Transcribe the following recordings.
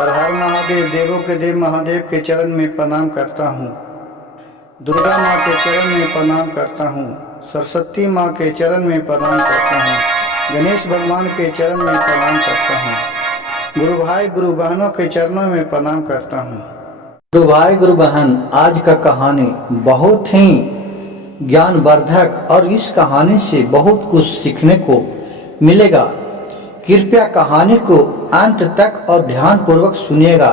हर हर महादेव, देवों के देव महादेव के चरण में प्रणाम करता हूँ। दुर्गा माँ के चरण में प्रणाम करता हूँ। सरस्वती माँ के चरण में प्रणाम करता हूँ। गणेश भगवान के चरण में प्रणाम करता हूँ। गुरु भाई गुरु बहनों के चरणों में प्रणाम करता हूँ। गुरु भाई गुरु बहन, आज का कहानी बहुत ही ज्ञानवर्धक और इस कहानी से बहुत कुछ सीखने को मिलेगा। कृपया कहानी को अंत तक और ध्यान पूर्वक सुनिएगा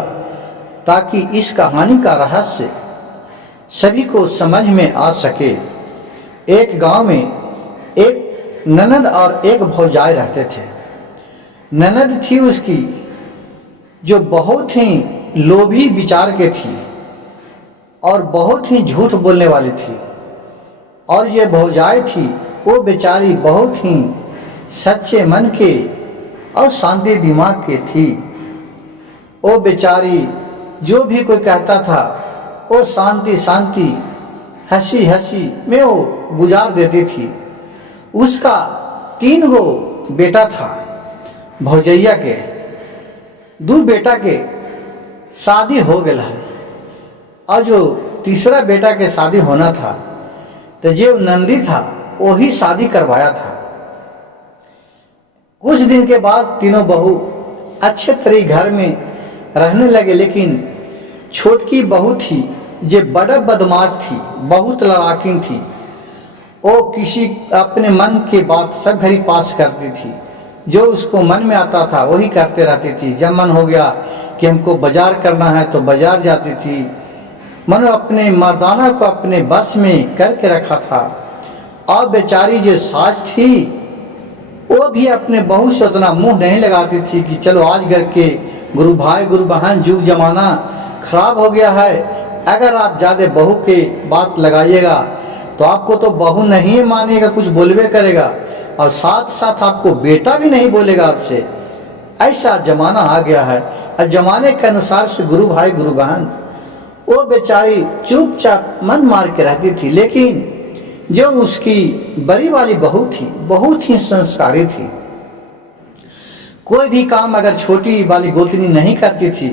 ताकि इस कहानी का रहस्य सभी को समझ में आ सके। एक गांव में एक ननद और एक भौजाई रहते थे। ननद थी उसकी जो बहुत ही लोभी विचार के थी और बहुत ही झूठ बोलने वाली थी, और ये भौजाई थी वो बेचारी बहुत ही सच्चे मन के और शांति दिमाग के थी। वो बेचारी जो भी कोई कहता था वो शांति शांति हंसी हंसी में वो गुजार देती थी। उसका 3 गो बेटा था। भौजैया के 2 बेटा के शादी हो गया है और जो तीसरा बेटा के शादी होना था तो जो नंदी था वही शादी करवाया था। कुछ दिन के बाद तीनों बहू अच्छे तरह घर में रहने लगे, लेकिन छोटकी बहू थी जो बड़ा बदमाश थी, बहुत लड़ाकिन थी। वो किसी अपने मन की बात सब घड़ी पास करती थी। जो उसको मन में आता था वही करते रहती थी। जब मन हो गया कि हमको बाजार करना है तो बाजार जाती थी। मनो अपने मर्दाना को अपने बस में करके रखा था। और बेचारी जो सास थी वो भी अपने बहू से उतना मुंह नहीं लगाती थी कि चलो आज घर के गुरु भाई गुरु बहन, युग जमाना खराब हो गया है, अगर आप ज़्यादा बहू के बात लगाइएगा तो आपको तो बहू नहीं मानेगा, कुछ बोलबे करेगा और साथ साथ आपको बेटा भी नहीं बोलेगा आपसे। ऐसा जमाना आ गया है। और जमाने के अनुसार से गुरु भाई गुरु बहन वो बेचारी चुपचाप मन मार के रहती थी। लेकिन जो उसकी बड़ी वाली बहू थी बहुत ही संस्कारी थी। कोई भी काम अगर छोटी वाली गोतनी नहीं करती थी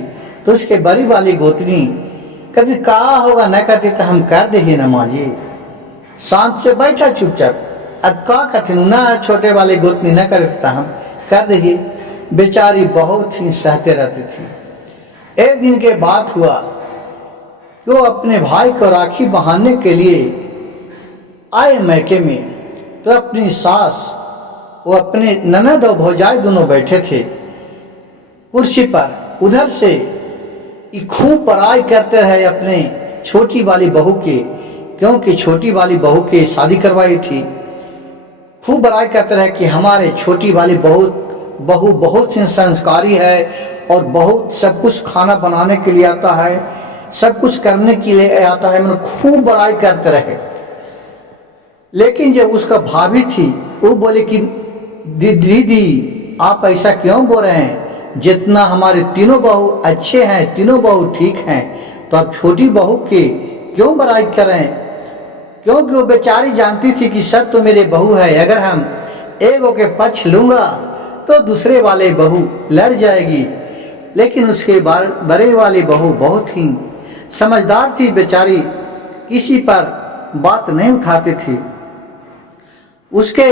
तो उसके बड़ी वाली गोतनी कहती का होगा, न करती तो हम कर देंगे ना माँ जी, शांत से बैठा चुपचाप। अब का कहती ना छोटे वाली गोतनी न करती तो हम कर देंगे। बेचारी बहुत ही सहते रहती थी। एक दिन के बात हुआ कि वो अपने भाई को राखी बहाने के लिए आए मैके में, तो अपनी सास वो अपने ननद और भौजाई दोनों बैठे थे कुर्सी पर। उधर से खूब बड़ाई करते रहे अपने छोटी वाली बहू के, क्योंकि छोटी वाली बहू के शादी करवाई थी। खूब बड़ाई करते रहे कि हमारे छोटी वाली बहू बहुत ही संस्कारी है और बहुत सब कुछ खाना बनाने के लिए आता है, सब कुछ करने के लिए आता है। मतलब खूब बड़ाई करते रहे। लेकिन जब उसका भाभी थी वो बोले कि दीदी आप ऐसा क्यों बोल रहे हैं, जितना हमारे तीनों बहू अच्छे हैं, तीनों बहू ठीक हैं, तो आप छोटी बहू के क्यों बड़ाई कर रहे हैं। क्योंकि वो बेचारी जानती थी कि सब तो मेरे बहू है, अगर हम एक के पक्ष लूँगा तो दूसरे वाले बहू लड़ जाएगी। लेकिन उसके बड़े वाली बहू बहुत ही समझदार थी, बेचारी किसी पर बात नहीं उठाती थी। उसके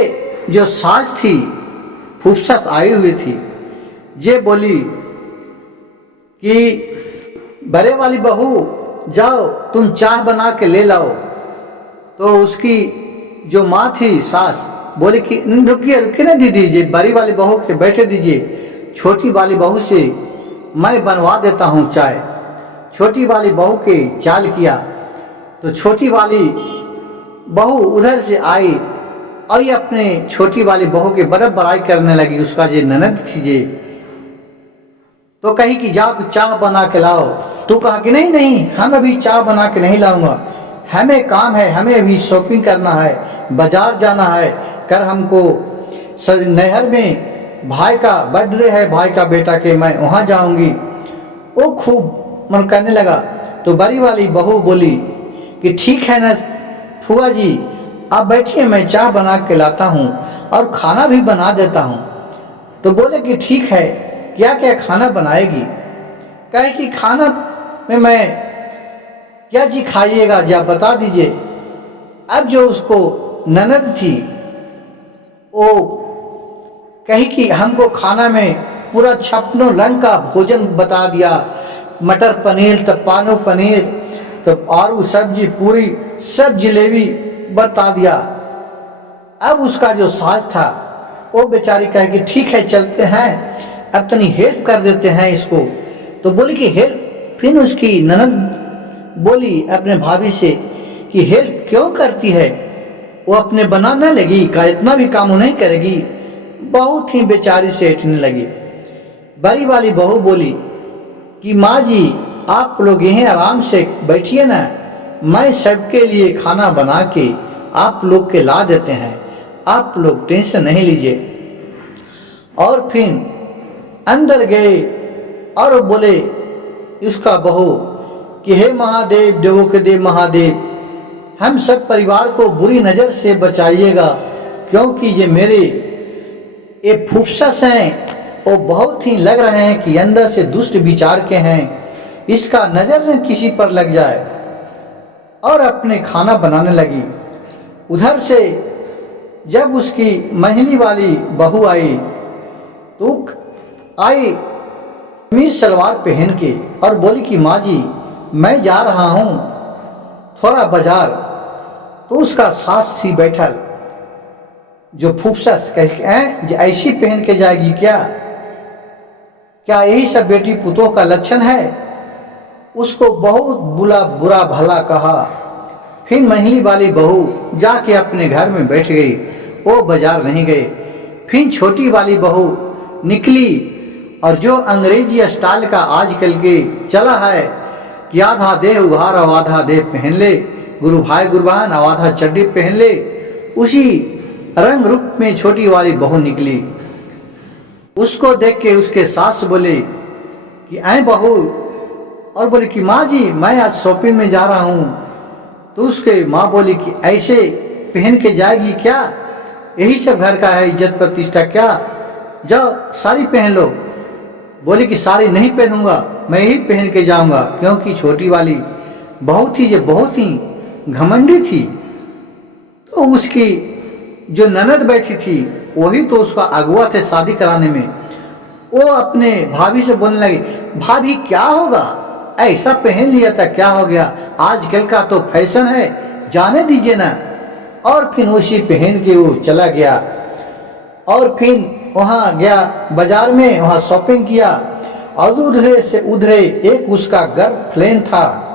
जो सास थी फुफसस आई हुई थी, ये बोली कि बड़े वाली बहू जाओ तुम चाय बना के ले लाओ। तो उसकी जो माँ थी सास बोली कि रुकिए रुकिए ना दीदी, ये बड़ी वाली बहू के बैठे दीजिए, छोटी वाली बहू से मैं बनवा देता हूँ चाय। छोटी वाली बहू के चाल किया तो छोटी वाली बहू उधर से आई और ये अपने छोटी वाली बहू के बड़ा बड़ाई करने लगी। उसका जो ननद थी ये तो कही कि जाओ तू चाय बना के लाओ। तू कहा कि नहीं नहीं हम अभी चाय बना के नहीं लाऊंगा, हमें काम है, हमें अभी शॉपिंग करना है, बाजार जाना है, कर हमको नहर में भाई का बर्थडे है, भाई का बेटा के, मैं वहाँ जाऊंगी। वो खूब मन करने लगा। तो बड़ी वाली बहू बोली कि ठीक है ना फुआ जी, आप बैठिए, मैं चाय बना के लाता हूँ और खाना भी बना देता हूँ। तो बोले कि ठीक है, क्या क्या खाना बनाएगी। कहे कि खाना में मैं क्या चीज खाइएगा जी आप बता दीजिए। अब जो उसको ननद थी वो कही कि हमको खाना में पूरा 56 रंग का भोजन बता दिया, मटर पनीर, तब पानो पनीर, तब आलू सब्जी, पूरी, सब जलेबी बता दिया। अब उसका जो सास था वो बेचारी कहे कि ठीक है चलते हैं, अब तनी हेल्प कर देते हैं इसको। तो बोली कि हेल्प, फिर उसकी ननद बोली अपने भाभी से कि हेल्प क्यों करती है, वो अपने बना न लगी का, इतना भी काम वो नहीं करेगी। बहुत ही बेचारी से ऐठने लगी। बड़ी वाली बहू बोली कि माँ जी आप लोग यहीं आराम से बैठिए ना, मैं सबके लिए खाना बना के आप लोग के ला देते हैं, आप लोग टेंशन नहीं लीजिए। और फिर अंदर गए और बोले उसका बहू कि हे महादेव, देवों के देव महादेव, हम सब परिवार को बुरी नज़र से बचाइएगा, क्योंकि ये मेरे ये फुफसस हैं, वो बहुत ही लग रहे हैं कि अंदर से दुष्ट विचार के हैं, इसका नज़र न किसी पर लग जाए। और अपने खाना बनाने लगी। उधर से जब उसकी महली वाली बहू आई तो आई कमीज सलवार पहन के और बोली कि माँ जी मैं जा रहा हूँ थोड़ा बाजार। तो उसका सास थी बैठल जो फुफसस कहे ऐसी पहन के जाएगी क्या यही सब बेटी पुतों का लक्षण है। उसको बहुत बुरा भला कहा। फिर महली वाली बहू जाके अपने घर में बैठ गई, वो बाजार नहीं गए। फिर छोटी वाली बहू निकली और जो अंग्रेजी स्टाइल का आजकल के चला है कि आधा देह उघार और आधा देह पहन ले, गुरु भाई गुरु बहन आधा चड्डी पहन ले, उसी रंग रूप में छोटी वाली बहू निकली। उसको देख के उसके सास बोले कि ऐ बहू, और बोले कि माँ जी मैं आज शॉपिंग में जा रहा हूँ। तो उसके माँ बोली कि ऐसे पहन के जाएगी क्या, यही सब घर का है इज्जत प्रतिष्ठा क्या, जाओ साड़ी पहन लो। बोली कि साड़ी नहीं पहनूंगा, मैं यही पहन के जाऊंगा, क्योंकि छोटी वाली बहुत ही घमंडी थी। तो उसकी जो ननद बैठी थी वही तो उसका अगुआ थे शादी कराने में। वो अपने भाभी से बोलने लगी, भाभी क्या होगा, ऐसा पहन लिया था क्या हो गया, आजकल का तो फैशन है, जाने दीजिए ना। और फिर उसी पहन के वो चला गया और फिर वहाँ गया बाजार में, वहाँ शॉपिंग किया। और उधरे से उधरे एक उसका गर्लफ्रेंड था,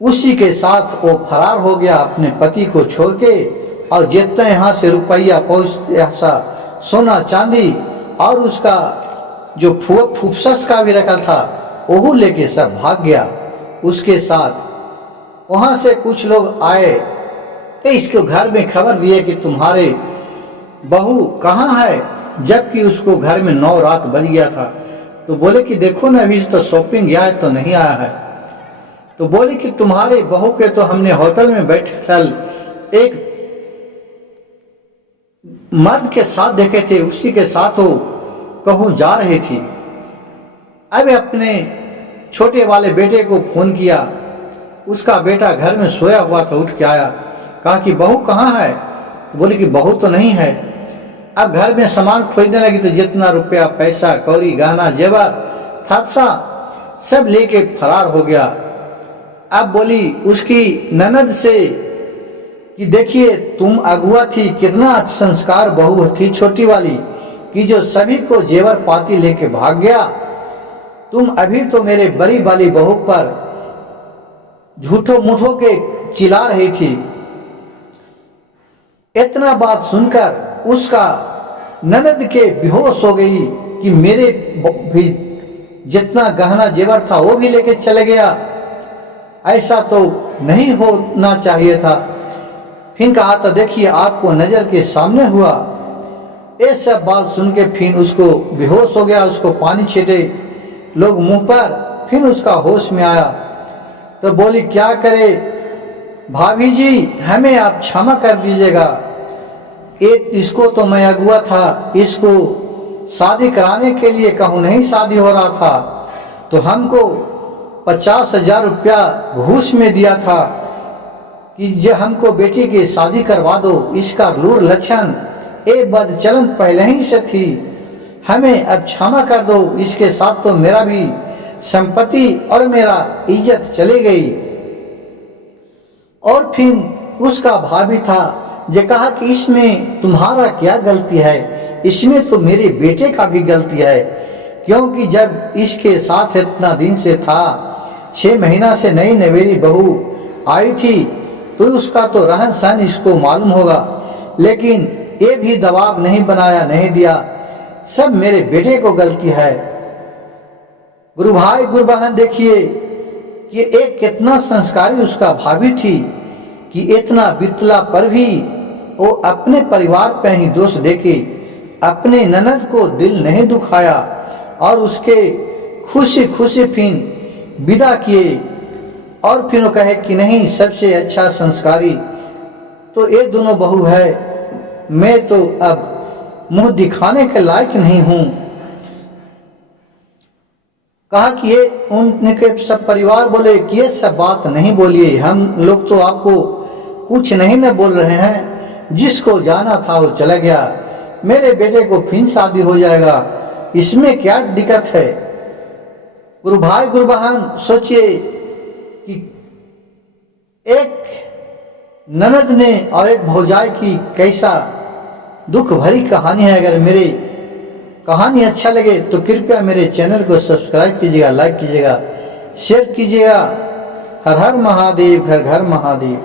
उसी के साथ वो फरार हो गया अपने पति को छोड़ के। और जितना यहाँ से रुपया पैसा सोना चांदी और उसका जो फुफसस का भी रखा था वो लेके सब भाग गया उसके साथ। वहाँ से कुछ लोग आए तो इसको घर में खबर दिए कि तुम्हारे बहू कहाँ है, जबकि उसको घर में 9 रात बज गया था। तो बोले कि देखो ना अभी तो शॉपिंग गया है तो नहीं आया है। तो बोले कि तुम्हारे बहू के तो हमने होटल में बैठल एक मर्द के साथ देखे थे, उसी के साथ वो कहूँ जा रही थी। अब अपने छोटे वाले बेटे को फोन किया, उसका बेटा घर में सोया हुआ था, उठ के आया, कहा कि बहू कहाँ है। तो बोले कि बहू तो नहीं है। अब घर में सामान खोजने लगी तो जितना रुपया पैसा कौड़ी गहना जेवर थपसा सब लेके फरार हो गया। अब बोली उसकी ननद से कि देखिए तुम अगुआ थी, कितना संस्कार बहू थी छोटी वाली कि जो सभी को जेवर पाती लेके भाग गया। तुम अभी तो मेरे बड़ी वाली बहू पर झूठो मूठो के चिल्ला रही थी। इतना बात सुनकर उसका ननद के बेहोश हो गई कि मेरे भी जितना गहना जेवर था वो भी लेके चले गया, ऐसा तो नहीं होना चाहिए था। फिर कहा तो देखिए आपको नजर के सामने हुआ। ये सब बात सुन के फिर उसको बेहोश हो गया, उसको पानी छीटे लोग मुंह पर। फिर उसका होश में आया तो बोली क्या करे भाभी जी, हमें आप क्षमा कर दीजिएगा, एक इसको तो मैं अगुआ था, इसको शादी कराने के लिए कहूँ नहीं शादी हो रहा था तो हमको 50,000 रुपया घूस में दिया था कि जो हमको बेटी की शादी करवा दो। इसका लूर लक्षण ए बदचलन पहले ही से थी, हमें अब क्षमा कर दो। इसके साथ तो मेरा भी संपत्ति और मेरा इज्जत चली गई। और फिर उसका भाभी था जो कहा कि इसमें तुम्हारा क्या गलती है, इसमें तो मेरे बेटे का भी गलती है, क्योंकि जब इसके साथ इतना दिन से था, 6 महीना से नई नवेली बहू आई थी तो उसका तो रहन सहन इसको मालूम होगा, लेकिन ये भी दबाव नहीं बनाया, नहीं दिया। सब मेरे बेटे को गलती है। गुरु भाई गुरु बहन देखिए कि एक कितना संस्कारी उसका भाभी थी कि इतना बितला पर भी वो अपने परिवार पर ही दोष देके अपने ननद को दिल नहीं दुखाया और उसके खुशी खुशी फिर विदा किए। और फिर वो कहे कि नहीं, सबसे अच्छा संस्कारी तो ये दोनों बहू है, मैं तो अब मुंह दिखाने के लायक नहीं हूं। कहा कि ये उनके सब परिवार बोले कि ये सब बात नहीं बोलिए, हम लोग तो आपको कुछ नहीं न बोल रहे हैं, जिसको जाना था वो चला गया, मेरे बेटे को फिर शादी हो जाएगा, इसमें क्या दिक्कत है। गुरु भाई गुरु बहन सोचिए कि एक ननद ने और एक भौजाई की कैसा दुख भरी कहानी है। अगर मेरी कहानी अच्छा लगे तो कृपया मेरे चैनल को सब्सक्राइब कीजिएगा, लाइक कीजिएगा, शेयर कीजिएगा। हर हर महादेव, घर घर महादेव।